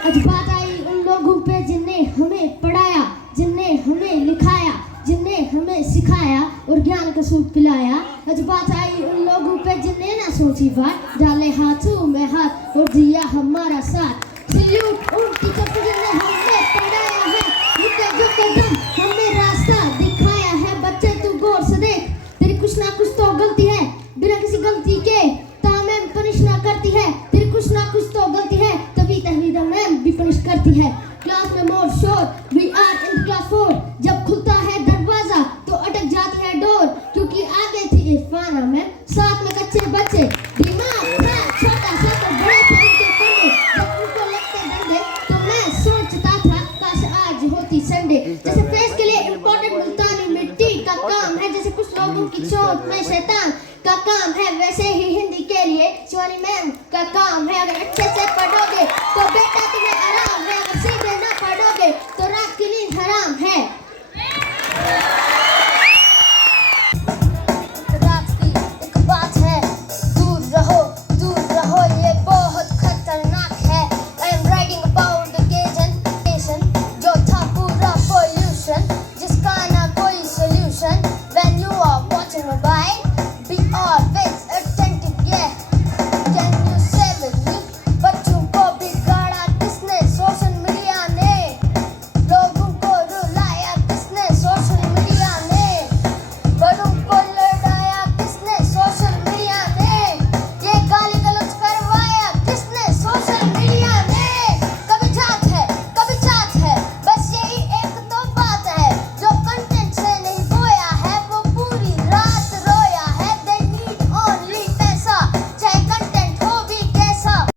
आज बात आई उन लोगों पे जिनने हमें पढ़ाया, जिनने हमें लिखाया, जिनने हमें सिखाया और ज्ञान का सूप पिलाया। आज बात आई उन लोगों पे जिनने ना सोची बात, डाले हाथों में हाथ और दिया हमारा साथ। सल्यूट उन टीचर्स जिन्हें हमें पढ़ाया है, उनके कदम हमें रास्ता दिखाया है। बच्चे तू गौर से देख, तेरी कुछ ना कुछ तो गलती है, बिना किसी गलती के मैम पनिश ना करती है। तेरी कुछ ना कुछ तो गलती है, तभी तहवीदा मैम भी पनिश करती है।